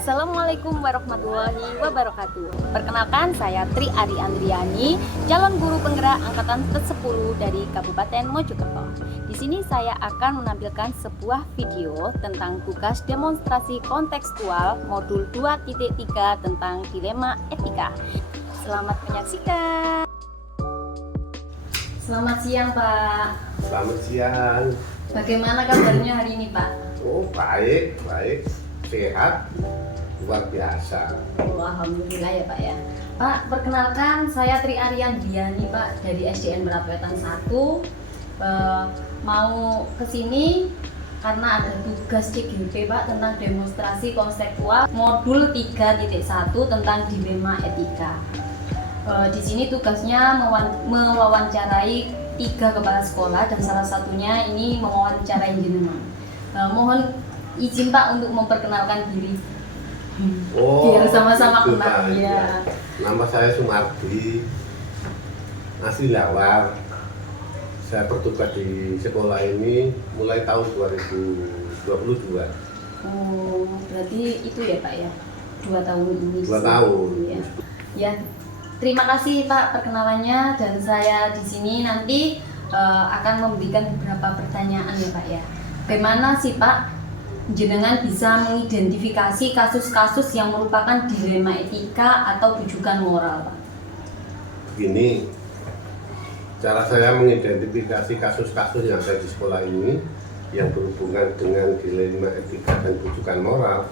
Assalamualaikum warahmatullahi wabarakatuh. Perkenalkan, saya Tri Ari Andriani, calon guru penggerak angkatan ke-10 dari Kabupaten Mojokerto. Di sini saya akan menampilkan sebuah video tentang tugas demonstrasi kontekstual modul 2.3 tentang dilema etika. Selamat menyaksikan. Selamat siang, Pak. Selamat siang. Bagaimana kabarnya hari ini, Pak? Oh, baik, sehat, luar biasa. Oh, alhamdulillah ya, Pak ya. Pak, perkenalkan saya Tri Arian Diani, Pak, dari SDN Merapetan 1. Mau ke sini karena ada tugas CGP, Pak, tentang demonstrasi konseptual modul 3.1 tentang dilema etika. Di sini tugasnya mewawancarai 3 kepala sekolah dan salah satunya ini mewawancarai jenengan. Mohon izin, Pak, untuk memperkenalkan diri. Biar sama-sama kenal ya. Nama saya Sumardi, asli Lawar. Saya bertugas di sekolah ini mulai tahun 2022. Oh, berarti itu ya, Pak ya? 2 tahun ini. 2 tahun. Ya. Terima kasih, Pak, perkenalannya, dan saya di sini nanti akan memberikan beberapa pertanyaan ya, Pak ya. Bagaimana sih, Pak, jenengan bisa mengidentifikasi kasus-kasus yang merupakan dilema etika atau rujukan moral, Pak? Begini, cara saya mengidentifikasi kasus-kasus yang ada di sekolah ini yang berhubungan dengan dilema etika dan rujukan moral,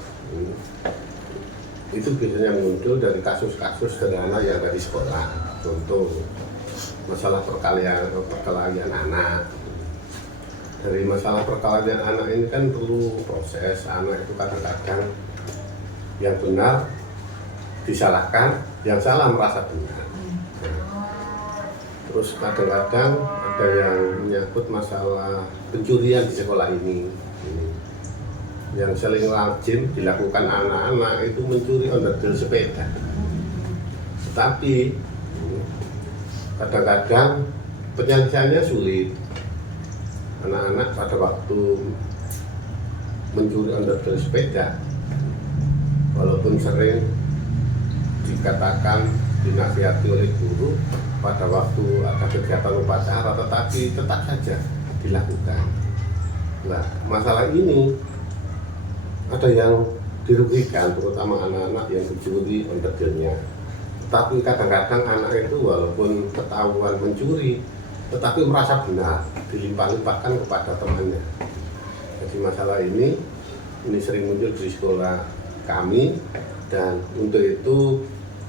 itu biasanya muncul dari kasus-kasus sederhana yang ada di sekolah. Contoh, masalah perkelahian anak. Dari masalah perkelahian anak ini kan perlu proses. Anak itu kadang-kadang yang benar disalahkan, yang salah merasa benar. Terus kadang-kadang ada yang menyangkut masalah pencurian di sekolah ini. Yang sering lazim dilakukan anak-anak itu mencuri onderdil sepeda. Tetapi kadang-kadang penyelesaiannya sulit. Anak-anak pada waktu mencuri onderdil sepeda, walaupun sering dikatakan dinasihati oleh guru pada waktu ada kegiatan upacara, tetapi tetap saja dilakukan. Nah, masalah ini ada yang dirugikan, terutama anak-anak yang mencuri onderdilnya. Tetapi kadang-kadang anak itu walaupun ketahuan mencuri, tetapi merasa benar, dilimpah-limpahkan kepada temannya. Jadi masalah ini sering muncul di sekolah kami, dan untuk itu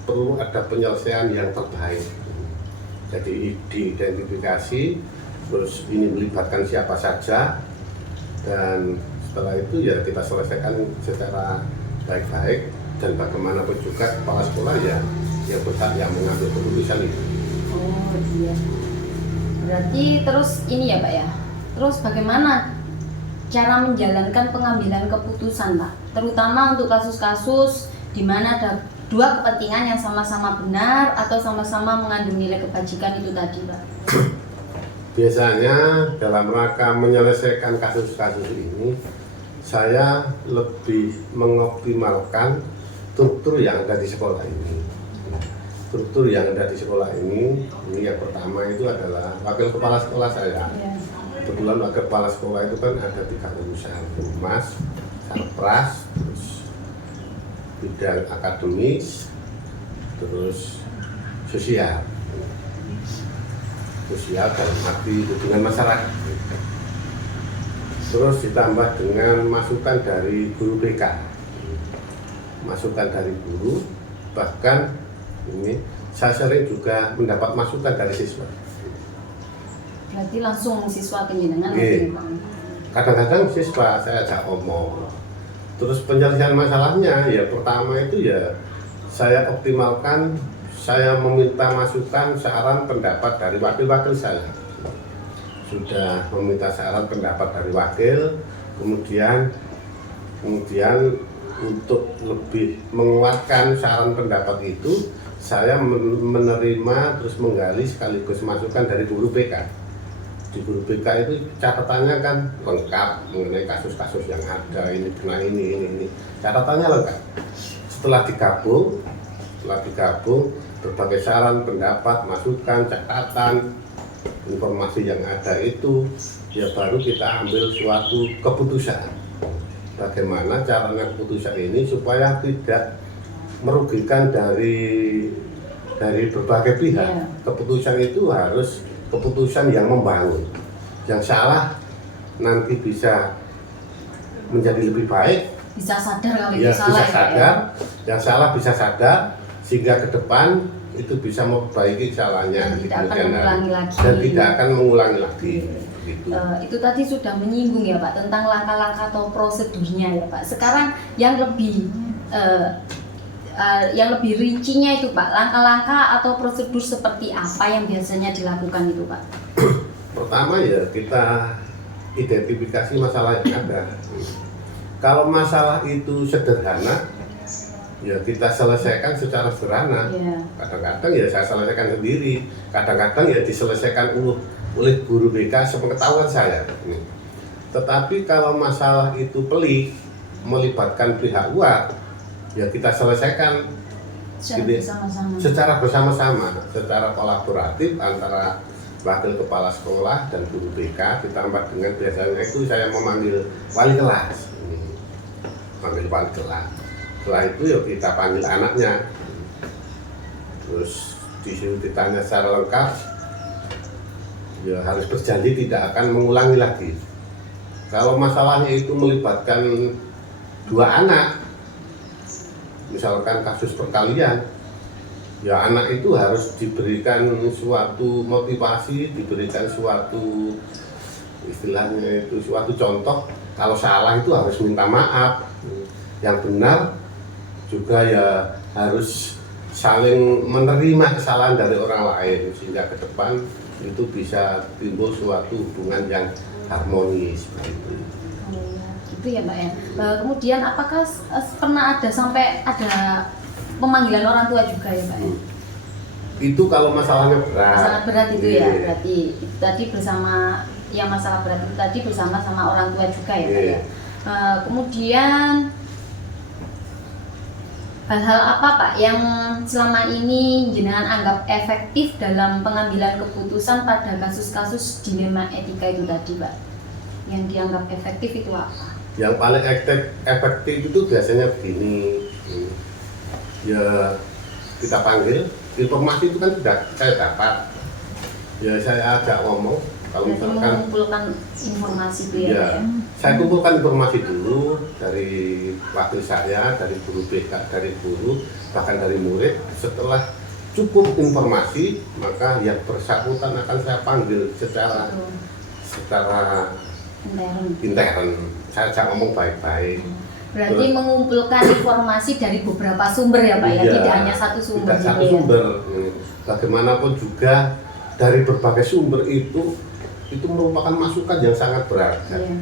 perlu ada penyelesaian yang terbaik. Jadi diidentifikasi, terus ini melibatkan siapa saja, dan setelah itu ya kita selesaikan secara baik-baik, dan bagaimanapun juga kepala sekolah ya yang berhak yang mengambil keputusan itu. Oh iya. Berarti terus ini ya, Pak ya. Terus bagaimana cara menjalankan pengambilan keputusan, Pak? Terutama untuk kasus-kasus di mana ada 2 kepentingan yang sama-sama benar atau sama-sama mengandung nilai kebajikan itu tadi, Pak. Biasanya dalam rangka menyelesaikan kasus-kasus ini, saya lebih mengoptimalkan struktur yang ada di sekolah ini. Struktur yang ada di sekolah ini yang pertama itu adalah wakil kepala sekolah saya. Kebetulan wakil kepala sekolah itu kan ada 3 urusan: humas, sarpras, terus bidang akademis, terus sosial dan arti hubungan masyarakat. Terus ditambah dengan masukan dari guru BK, masukan dari guru, bahkan ini saya sering juga mendapat masukan dari siswa. Berarti langsung siswa penjenengan. Kadang-kadang siswa saya ajak omong. Terus penyelesaian masalahnya ya pertama itu ya saya optimalkan, saya meminta masukan, saran, pendapat dari wakil-wakil saya. Sudah meminta saran pendapat dari wakil, kemudian untuk lebih menguatkan saran pendapat itu, saya menerima terus menggali sekaligus masukan dari guru BK. di guru BK itu catatannya kan lengkap mengenai kasus-kasus yang ada, ini kena ini catatannya lengkap. Setelah digabung berbagai saran, pendapat, masukan, catatan, informasi yang ada itu ya baru kita ambil suatu keputusan. Bagaimana caranya keputusan ini supaya tidak merugikan dari berbagai pihak. Yeah. Keputusan itu harus keputusan yang membangun. Yang salah nanti bisa menjadi lebih baik, Bisa sadar kalau ya itu salah bisa ya Pak sadar, ya. yang salah bisa sadar sehingga ke depan itu bisa memperbaiki kesalahannya Dan di tidak akan kemudian hari. mengulangi lagi. Dan tidak akan mengulangi lagi. Iya. Begitu. Itu tadi sudah menyinggung ya Pak tentang langkah-langkah atau prosedurnya ya Pak. Sekarang yang lebih rincinya itu Pak, langkah-langkah atau prosedur seperti apa yang biasanya dilakukan itu Pak? Pertama ya kita identifikasi masalah yang ada. Kalau masalah itu sederhana, ya kita selesaikan secara sederhana. Iya. Kadang-kadang ya saya selesaikan sendiri, kadang-kadang ya diselesaikan oleh guru BK sepengetahuan saya. Tetapi kalau masalah itu pelik, melibatkan pihak luar, ya kita selesaikan secara bersama-sama, secara kolaboratif antara wakil kepala sekolah dan guru BK, ditambah dengan biasanya itu saya memanggil wali kelas. Panggil wali kelas. Setelah itu ya kita panggil anaknya, terus disuruh ditanya secara lengkap, ya harus berjanji tidak akan mengulangi lagi. Kalau masalahnya itu melibatkan dua anak, misalkan kasus perkalian, ya anak itu harus diberikan suatu motivasi, diberikan suatu istilahnya itu suatu contoh. Kalau salah itu harus minta maaf, yang benar juga ya harus saling menerima kesalahan dari orang lain sehingga ke depan itu bisa timbul suatu hubungan yang harmonis begitu. Gitu ya Pak ya. Kemudian apakah pernah ada sampai ada pemanggilan orang tua juga ya Pak ya? Itu kalau masalahnya berat. Sangat berat itu ya, Iya. berarti itu tadi bersama yang masalah berat itu tadi bersama sama orang tua juga ya Pak Iya. ya. Kemudian hal-hal apa Pak yang selama ini jenengan anggap efektif dalam pengambilan keputusan pada kasus-kasus dilema etika itu tadi Pak? Yang dianggap efektif itu apa? Yang paling efektif itu biasanya begini, ya kita panggil, informasi itu kan sudah saya dapat, ya saya ajak ngomong. Kalau Berarti misalkan mengumpulkan informasi itu ya, ya, Pak ya? saya kumpulkan informasi dulu dari wakil saya, dari guru BK, dari guru, bahkan dari murid. Setelah cukup informasi, maka yang bersangkutan akan saya panggil secara intern. Saya ajak ngomong baik-baik. Berarti Terus, mengumpulkan informasi dari beberapa sumber ya Pak ya, iya, tidak hanya satu sumber tidak satu gitu ya? sumber. Bagaimanapun juga dari berbagai sumber itu merupakan masukan yang sangat berharga. Iya.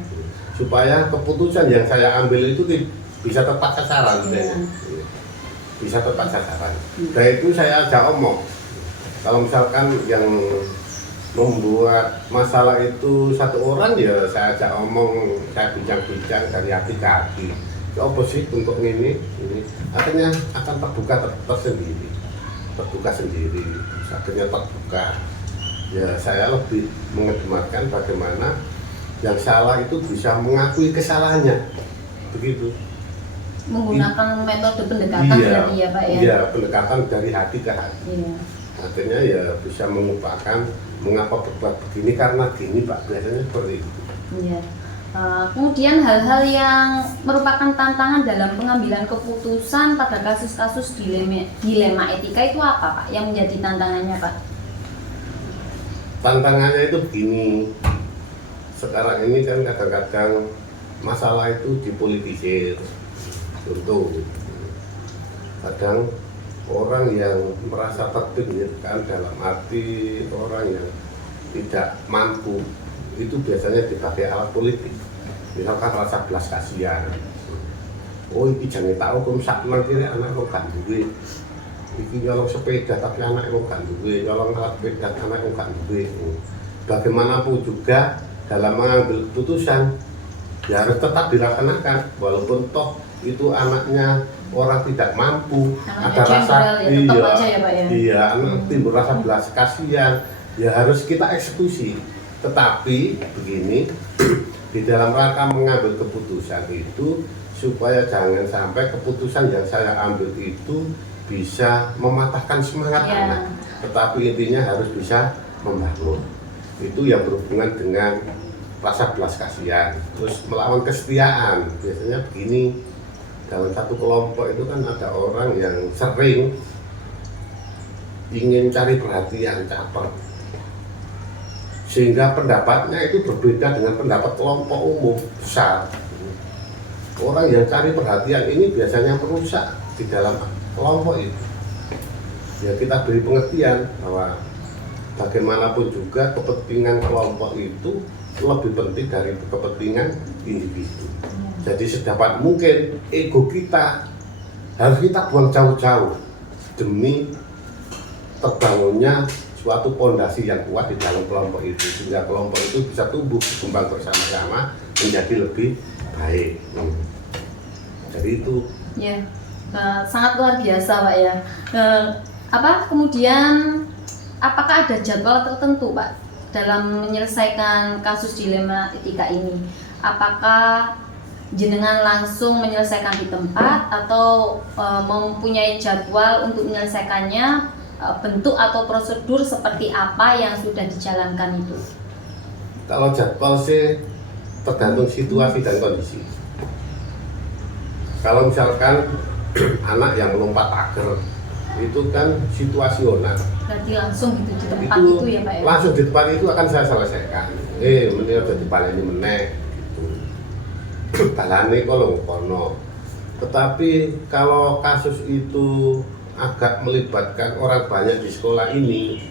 Supaya keputusan yang saya ambil itu bisa tepat sasaran. Iya. Bisa tepat sasaran. Dan itu saya ajak omong. Kalau misalkan yang membuat masalah itu satu orang, ya saya ajak omong, saya bincang-bincang dari hati ke hati. Ya apa sih untuk ini? Akhirnya akan tersendiri. Terbuka sendiri, akhirnya terbuka. Ya saya lebih mengedepankan bagaimana yang salah itu bisa mengakui kesalahannya, begitu. Menggunakan metode pendekatan berarti ya Pak ya? Iya, pendekatan dari hati ke hati. Iya. Akhirnya ya bisa mengupakan mengapa berbuat begini karena gini Pak, biasanya seperti itu. Iya. Kemudian hal-hal yang merupakan tantangan dalam pengambilan keputusan pada kasus-kasus dilema etika itu apa Pak? Yang menjadi tantangannya Pak? Tantangannya itu begini, sekarang ini kan kadang-kadang masalah itu dipolitisir. Contoh, kadang orang yang merasa terpinggirkan dalam arti orang yang tidak mampu itu biasanya dipakai alat politik. Misalkan rasa belas kasihan, oh ini jangan tahu kamu sakna kiri anak lo kan duwe, iki nyolong sepeda tapi anak lo kan duwe, nyolong alat sepeda anak lo kan duwe. bagaimanapun juga dalam mengambil keputusan ya harus tetap dilaksanakan, walaupun toh itu anaknya orang tidak mampu, ada rasa timbul rasa belas kasihan, ya harus kita eksekusi. Tetapi begini, di dalam rangka mengambil keputusan itu supaya jangan sampai keputusan yang saya ambil itu bisa mematahkan semangat anak, tetapi intinya harus bisa membangun. Itu yang berhubungan dengan rasa belas kasihan, terus melawan kesetiaan. Biasanya begini, dalam satu kelompok itu kan ada orang yang sering ingin cari perhatian, caper, sehingga pendapatnya itu berbeda dengan pendapat kelompok umum besar. Orang yang cari perhatian ini biasanya merusak di dalam kelompok itu. Ya kita beri pengertian bahwa bagaimanapun juga kepentingan kelompok itu lebih penting dari kepentingan individu. Jadi sedapat mungkin ego kita harus kita buang jauh-jauh demi terbangunnya suatu pondasi yang kuat di dalam kelompok itu, sehingga kelompok itu bisa tumbuh berkembang bersama-sama menjadi lebih baik. Jadi itu ya sangat luar biasa Pak ya. Kemudian apakah ada jadwal tertentu Pak dalam menyelesaikan kasus dilema etika ini? Apakah jenengan langsung menyelesaikan di tempat atau mempunyai jadwal untuk menyelesaikannya, bentuk atau prosedur seperti apa yang sudah dijalankan itu? Kalau jadwal sih tergantung situasi dan kondisi. Kalau misalkan anak yang melompat pagar itu kan situasional. Berarti langsung gitu di tempat itu ya Pak ya? Langsung di tempat itu akan saya selesaikan. Menurut jadi baleni meneh gitu. Balane kalau kono. Tetapi kalau kasus itu agak melibatkan orang banyak di sekolah ini,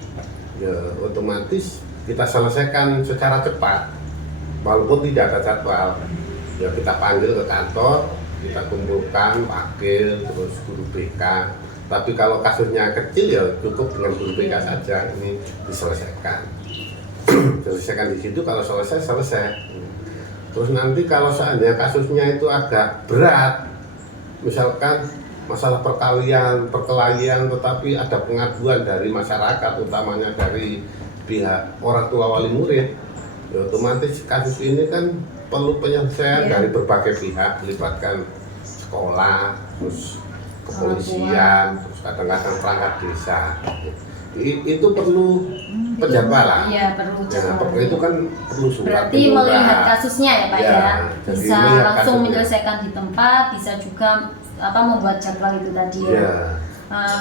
ya otomatis kita selesaikan secara cepat. Walaupun tidak ada jadwal, ya kita panggil ke kantor, kita kumpulkan wakil, terus guru BK. Tapi kalau kasusnya kecil ya cukup dengan guru BK saja, ini diselesaikan. Selesaikan di situ, kalau selesai. Terus nanti kalau seandainya kasusnya itu agak berat, misalkan masalah perkelahian, tetapi ada pengaduan dari masyarakat, utamanya dari pihak orang tua wali murid, ya otomatis kasus ini kan perlu penyelesaian dari berbagai pihak, melibatkan sekolah, terus kepolisian, terus kadang-kadang perangkat desa. Itu perlu penjadwalan. Iya, perlu. Ya, itu kan perlu surat. Berarti melihat kasusnya ya Pak ya. Bisa langsung kasusnya menyelesaikan di tempat, bisa juga membuat jadwal itu tadi ya.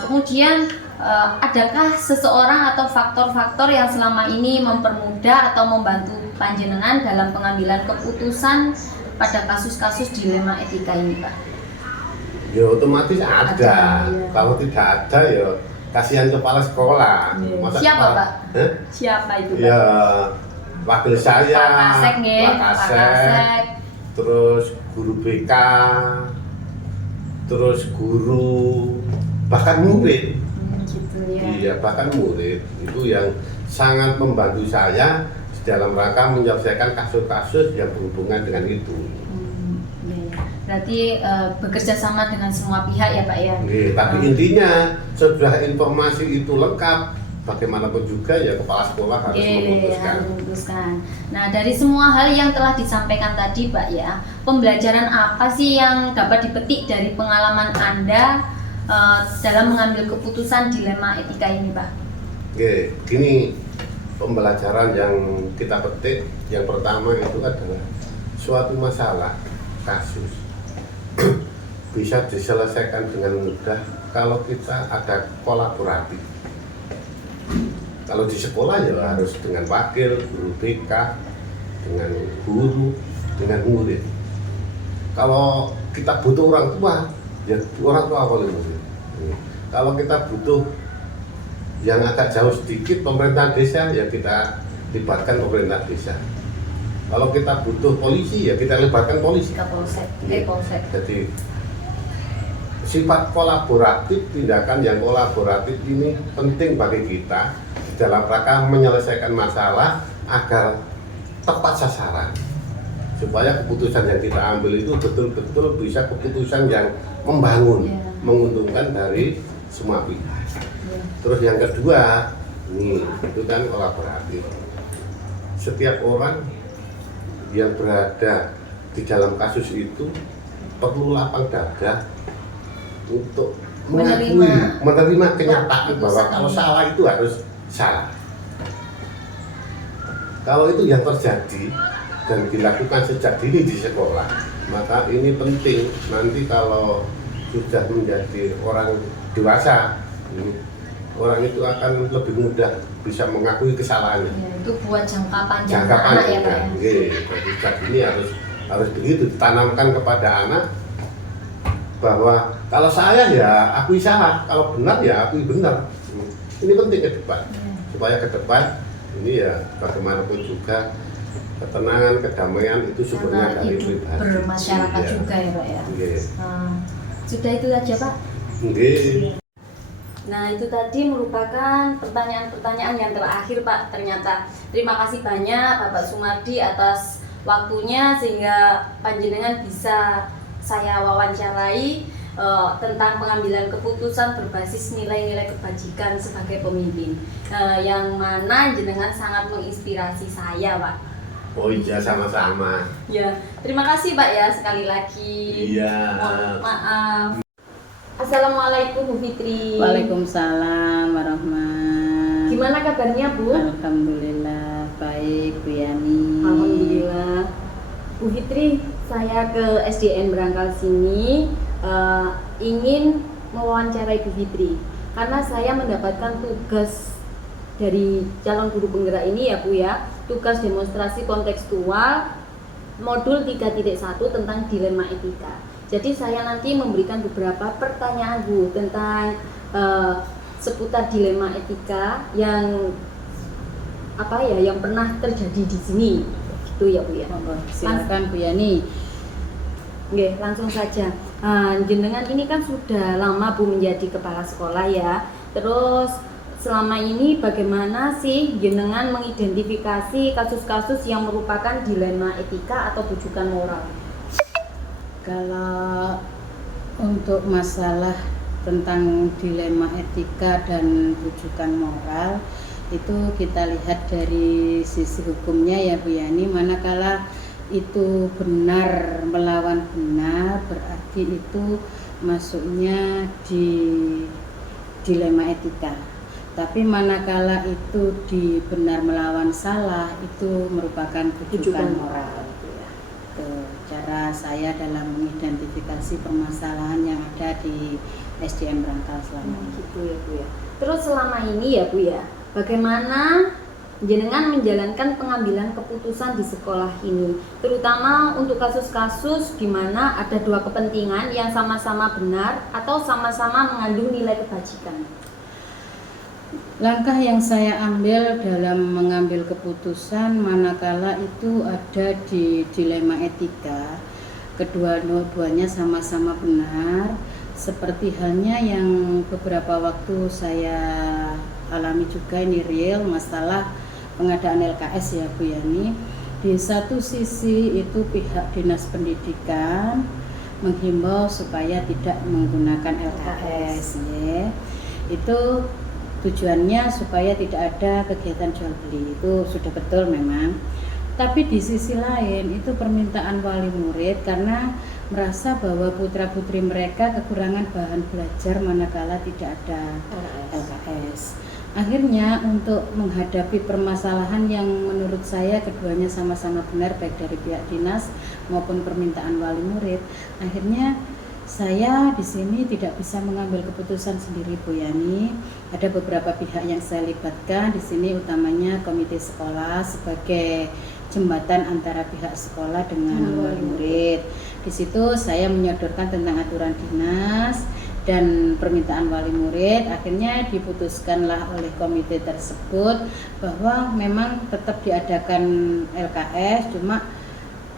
Kemudian adakah seseorang atau faktor-faktor yang selama ini mempermudah atau membantu panjenengan dalam pengambilan keputusan pada kasus-kasus dilema etika ini Pak? Ya otomatis ada. Ya. Kalau tidak ada ya kasihan kepala sekolah. Masa siapa Pak? Siapa itu Pak? Ya wakil saya, Pak Kasek, terus guru BK, terus guru, bahkan murid. Gitu ya. Iya, bahkan murid itu yang sangat membantu saya dalam rangka menyelesaikan kasus-kasus yang berhubungan dengan itu. Berarti bekerja sama dengan semua pihak ya Pak ya? Tapi intinya sudah informasi itu lengkap, bagaimanapun juga ya kepala sekolah harus memutuskan. Nah dari semua hal yang telah disampaikan tadi Pak ya, pembelajaran apa sih yang dapat dipetik dari pengalaman Anda dalam mengambil keputusan dilema etika ini Pak? Gini, pembelajaran yang kita petik yang pertama itu adalah suatu masalah, kasus bisa diselesaikan dengan mudah kalau kita ada kolaboratif. Kalau di sekolah ya harus dengan wakil, guru BK, dengan guru, dengan murid. Kalau kita butuh orang tua, ya orang tua wali murid. Kalau kita butuh yang agak jauh sedikit pemerintah desa, ya kita libatkan pemerintah desa. Kalau kita butuh polisi, ya kita libatkan polisi. Polsek. Jadi sifat kolaboratif, tindakan yang kolaboratif ini penting bagi kita dalam rangka menyelesaikan masalah agar tepat sasaran, supaya keputusan yang kita ambil itu betul-betul bisa keputusan yang membangun, menguntungkan dari semua pihak. Terus yang kedua, itu kan kolaboratif. Setiap orang yang berada di dalam kasus itu perlu lapang dada untuk menerima kenyataan bahwa kalau salah itu harus salah. Kalau itu yang terjadi dan dilakukan sejak dini di sekolah, maka ini penting nanti kalau sudah menjadi orang dewasa, orang itu akan lebih mudah bisa mengakui kesalahannya. Ya, itu buat jangka panjang anak ya Pak. Jadi sejak dini harus begitu, ditanamkan kepada anak bahwa kalau saya ya akui salah, kalau benar ya akui benar. Ini penting ke depan, supaya ke depan ini ya bagaimanapun juga ketenangan, kedamaian itu sumbernya dari pribadi. Bermasyarakat juga ya Pak ya. Sudah itu aja Pak. Nah itu tadi merupakan pertanyaan-pertanyaan yang terakhir Pak. Ternyata terima kasih banyak Bapak Sumardi atas waktunya sehingga panjenengan bisa saya wawancarai tentang pengambilan keputusan berbasis nilai-nilai kebajikan sebagai pemimpin, yang mana jenengan sangat menginspirasi saya Pak. Oh iya, sama-sama. Ya, terima kasih Pak ya sekali lagi. Iya. Maaf. Assalamualaikum Bu Fitri. Waalaikumsalam warahmatullahi. Gimana kabarnya Bu? Alhamdulillah baik Bu Yani. Alhamdulillah. Bu Fitri, saya ke SDN Berangkal sini ingin mewawancarai Bu Fitri karena saya mendapatkan tugas dari calon guru penggerak ini ya Bu ya, tugas demonstrasi kontekstual modul 3.1 tentang dilema etika. Jadi saya nanti memberikan beberapa pertanyaan Bu tentang seputar dilema etika yang yang pernah terjadi di sini. Itu ya Bu ya. Silakan Bu Yani. Oke, langsung saja. Jenengan ini kan sudah lama Bu menjadi kepala sekolah ya. Terus selama ini bagaimana sih jenengan mengidentifikasi kasus-kasus yang merupakan dilema etika atau bujukan moral? Kalau untuk masalah tentang dilema etika dan bujukan moral itu kita lihat dari sisi hukumnya ya Bu Yani. Manakala itu benar melawan benar berarti itu masuknya di dilema etika. Tapi manakala itu di benar melawan salah itu merupakan bujukan moral. Itu cara saya dalam mengidentifikasi permasalahan yang ada di SDN Berangkal selama ini. Gitu ya Bu ya. Terus selama ini ya Bu ya, bagaimana jenengan menjalankan pengambilan keputusan di sekolah ini, terutama untuk kasus-kasus di mana ada dua kepentingan yang sama-sama benar atau sama-sama mengandung nilai kebajikan? Langkah yang saya ambil dalam mengambil keputusan manakala itu ada di dilema etika, kedua-duanya sama-sama benar, seperti halnya yang beberapa waktu saya alami juga, ini real masalah pengadaan LKS ya Bu Yani. Di satu sisi itu pihak dinas pendidikan menghimbau supaya tidak menggunakan LKS ya. Itu tujuannya supaya tidak ada kegiatan jual beli, itu sudah betul memang. Tapi di sisi lain itu permintaan wali murid karena merasa bahwa putra-putri mereka kekurangan bahan belajar manakala tidak ada LKS. Akhirnya untuk menghadapi permasalahan yang menurut saya keduanya sama-sama benar baik dari pihak dinas maupun permintaan wali murid, akhirnya saya di sini tidak bisa mengambil keputusan sendiri Bu Yani. Ada beberapa pihak yang saya libatkan di sini, utamanya komite sekolah sebagai jembatan antara pihak sekolah dengan wali murid. Di situ saya menyodorkan tentang aturan dinas dan permintaan wali murid. Akhirnya diputuskanlah oleh komite tersebut bahwa memang tetap diadakan LKS, cuma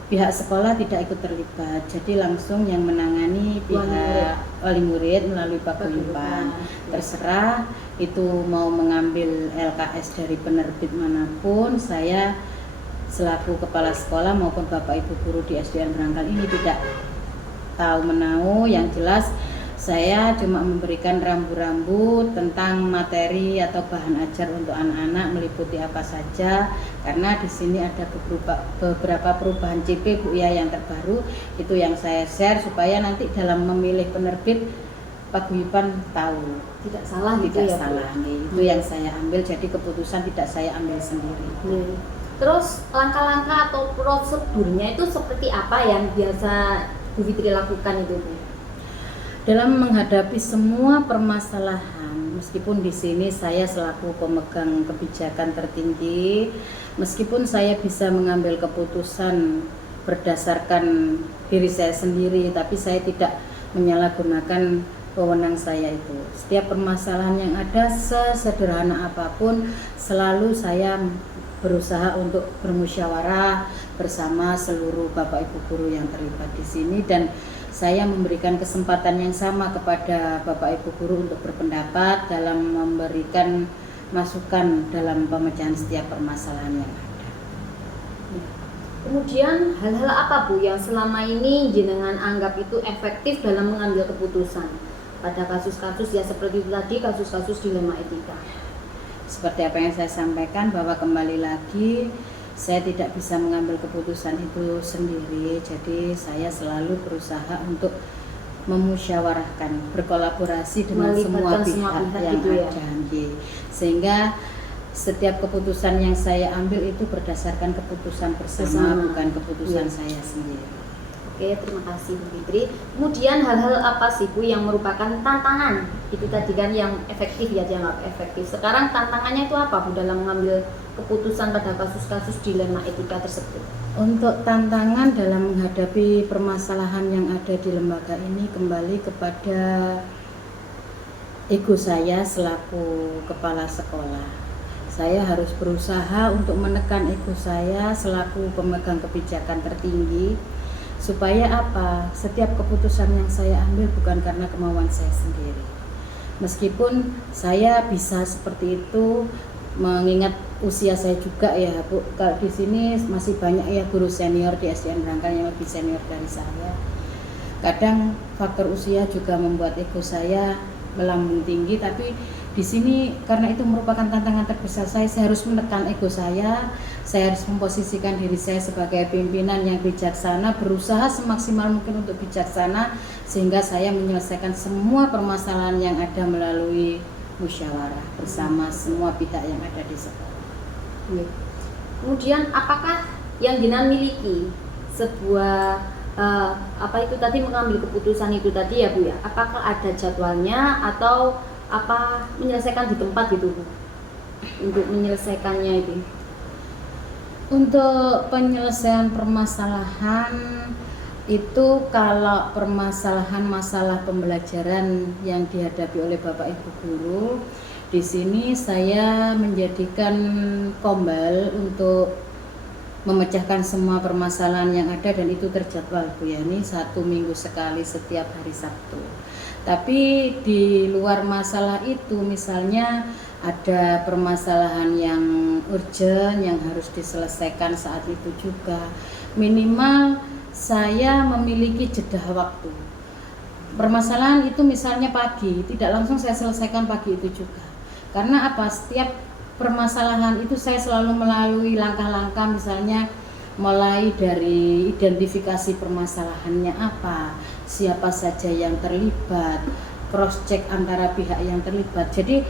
pihak sekolah tidak ikut terlibat, jadi langsung yang menangani Wali pihak wali murid melalui paguyuban. Terserah itu mau mengambil LKS dari penerbit manapun, saya selaku kepala sekolah maupun bapak ibu guru di SDN Berangkal ini tidak tahu menau. Yang jelas saya cuma memberikan rambu-rambu tentang materi atau bahan ajar untuk anak-anak meliputi apa saja, karena di sini ada beberapa perubahan CP Bu ya yang terbaru, itu yang saya share supaya nanti dalam memilih penerbit paguyuban tahu. Tidak salah gitu Tidak ya Bu? salah nih, itu yang saya ambil, jadi keputusan tidak saya ambil sendiri. Terus langkah-langkah atau prosedurnya itu seperti apa yang biasa Bu Fitri lakukan itu Bu? Dalam menghadapi semua permasalahan, meskipun di sini saya selaku pemegang kebijakan tertinggi, meskipun saya bisa mengambil keputusan berdasarkan diri saya sendiri, tapi saya tidak menyalahgunakan wewenang saya itu. Setiap permasalahan yang ada, sesederhana apapun, selalu saya berusaha untuk bermusyawarah bersama seluruh bapak ibu guru yang terlibat di sini, dan saya memberikan kesempatan yang sama kepada bapak ibu guru untuk berpendapat dalam memberikan masukan dalam pemecahan setiap permasalahan yang ada. Kemudian hal-hal apa Bu yang selama ini jenengan anggap itu efektif dalam mengambil keputusan pada kasus-kasus ya seperti itu tadi, kasus-kasus dilema etika? Seperti apa yang saya sampaikan, bahwa kembali lagi saya tidak bisa mengambil keputusan itu sendiri, jadi saya selalu berusaha untuk memusyawarahkan, berkolaborasi dengan semua pihak yang gitu ya? ada, sehingga setiap keputusan yang saya ambil itu berdasarkan keputusan bersama, bukan keputusan saya sendiri. Oke, terima kasih Bu Fitri. Kemudian hal-hal apa sih Bu yang merupakan tantangan? Itu tadi kan yang efektif ya, dianggap efektif. Sekarang tantangannya itu apa Bu dalam mengambil keputusan pada kasus-kasus dilema etika tersebut? Untuk tantangan dalam menghadapi permasalahan yang ada di lembaga ini kembali kepada ego saya selaku kepala sekolah. Saya harus berusaha untuk menekan ego saya selaku pemegang kebijakan tertinggi, supaya apa? Setiap keputusan yang saya ambil bukan karena kemauan saya sendiri. Meskipun saya bisa seperti itu, mengingat usia saya juga ya Bu, kalau di sini masih banyak ya guru senior di SDN Berangkal yang lebih senior dari saya. Kadang faktor usia juga membuat ego saya melambung tinggi, tapi di sini karena itu merupakan tantangan terbesar saya harus menekan ego saya harus memposisikan diri saya sebagai pimpinan yang bijaksana, berusaha semaksimal mungkin untuk bijaksana, sehingga saya menyelesaikan semua permasalahan yang ada melalui musyawarah bersama semua pihak yang ada di sekolah. Kemudian apakah yang jenengan miliki sebuah apa itu tadi mengambil keputusan itu tadi ya Bu ya? Apakah ada jadwalnya atau apa menyelesaikan di tempat gitu Bu? Untuk menyelesaikannya itu. Untuk penyelesaian permasalahan itu, kalau permasalahan masalah pembelajaran yang dihadapi oleh Bapak Ibu guru, di sini saya menjadikan kombal untuk memecahkan semua permasalahan yang ada, dan itu terjadwal Bu ya, ini 1 minggu sekali setiap hari Sabtu. Tapi di luar masalah itu, misalnya ada permasalahan yang urgent yang harus diselesaikan saat itu juga, minimal saya memiliki jeda waktu. Permasalahan itu misalnya pagi, tidak langsung saya selesaikan pagi itu juga. Karena apa? Setiap permasalahan itu saya selalu melalui langkah-langkah, misalnya mulai dari identifikasi permasalahannya apa, siapa saja yang terlibat, cross check antara pihak yang terlibat. Jadi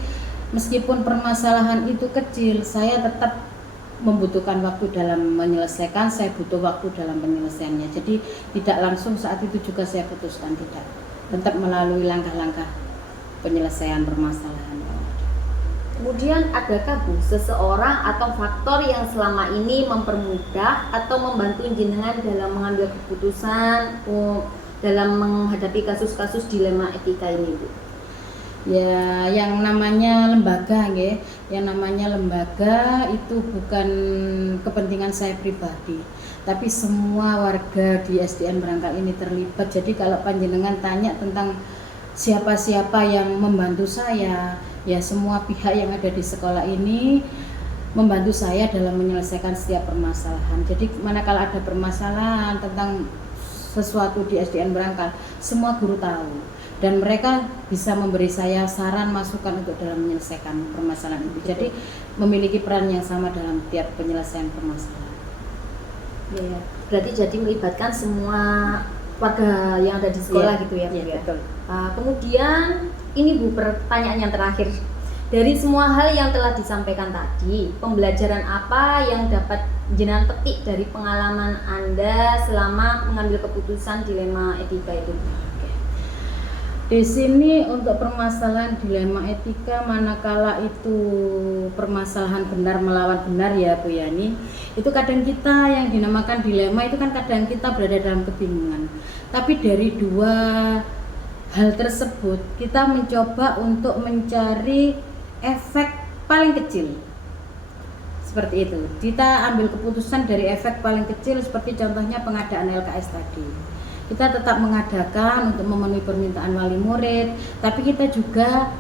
meskipun permasalahan itu kecil, saya tetap membutuhkan waktu dalam menyelesaikan, saya butuh waktu dalam penyelesaiannya. Jadi tidak langsung saat itu juga saya putuskan, tidak. Tetap melalui langkah-langkah penyelesaian permasalahan. Kemudian adakah Bu seseorang atau faktor yang selama ini mempermudah atau membantu jenengan dalam mengambil keputusan dalam menghadapi kasus-kasus dilema etika ini Bu? Ya, yang namanya lembaga nggih, yang namanya lembaga itu bukan kepentingan saya pribadi. tapi semua warga di SDN Berangkal ini terlibat. Jadi kalau panjenengan tanya tentang siapa-siapa yang membantu saya, ya semua pihak yang ada di sekolah ini membantu saya dalam menyelesaikan setiap permasalahan. Jadi manakala ada permasalahan tentang sesuatu di SDN Berangkal, semua guru tahu dan mereka bisa memberi saya saran masukan untuk dalam menyelesaikan permasalahan itu. Jadi memiliki peran yang sama dalam tiap penyelesaian permasalahan. Ya, berarti jadi melibatkan semua warga yang ada di sekolah Iya, gitu ya Bu iya, ya. betul. Kemudian ini Bu, pertanyaan yang terakhir. Dari semua hal yang telah disampaikan tadi, pembelajaran apa yang dapat jenengan petik dari pengalaman Anda selama mengambil keputusan dilema etika itu? Di sini untuk permasalahan dilema etika, manakala itu permasalahan benar melawan benar ya Bu Yani, itu kadang kita yang dinamakan dilema itu kan kadang kita berada dalam kebingungan. Tapi dari dua hal tersebut kita mencoba untuk mencari efek paling kecil. Seperti itu. Kita ambil keputusan dari efek paling kecil, seperti contohnya pengadaan LKS tadi. Kita tetap mengadakan untuk memenuhi permintaan wali murid, tapi kita juga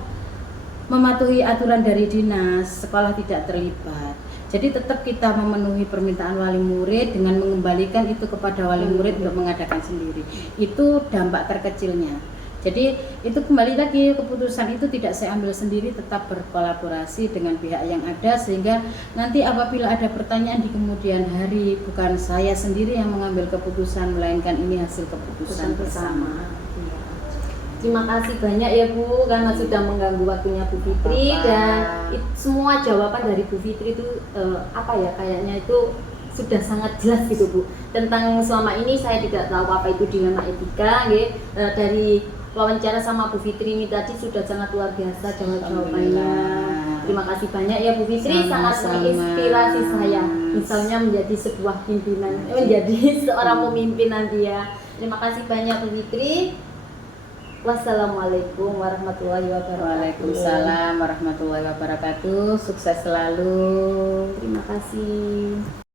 mematuhi aturan dari dinas, sekolah tidak terlibat. Jadi tetap kita memenuhi permintaan wali murid dengan mengembalikan itu kepada wali murid untuk mengadakan sendiri. Itu dampak terkecilnya. Jadi itu kembali lagi, keputusan itu tidak saya ambil sendiri, tetap berkolaborasi dengan pihak yang ada, sehingga nanti apabila ada pertanyaan di kemudian hari, bukan saya sendiri yang mengambil keputusan, melainkan ini hasil keputusan bersama. Iya. Terima kasih banyak ya Bu, karena sudah mengganggu waktunya Bu Fitri. Dan semua jawaban dari Bu Fitri itu kayaknya itu sudah sangat jelas gitu Bu. Tentang selama ini saya tidak tahu apa itu dilema etika, dari wawancara sama Bu Fitri ini tadi sudah sangat luar biasa jawabannya. Terima kasih banyak ya Bu Fitri, sangat menginspirasi saya. Misalnya menjadi sebuah pimpinan, menjadi seorang pemimpin nanti ya. Terima kasih banyak Bu Fitri. Wassalamualaikum warahmatullahi wabarakatuh. Waalaikumsalam warahmatullahi wabarakatuh. Sukses selalu. Terima kasih.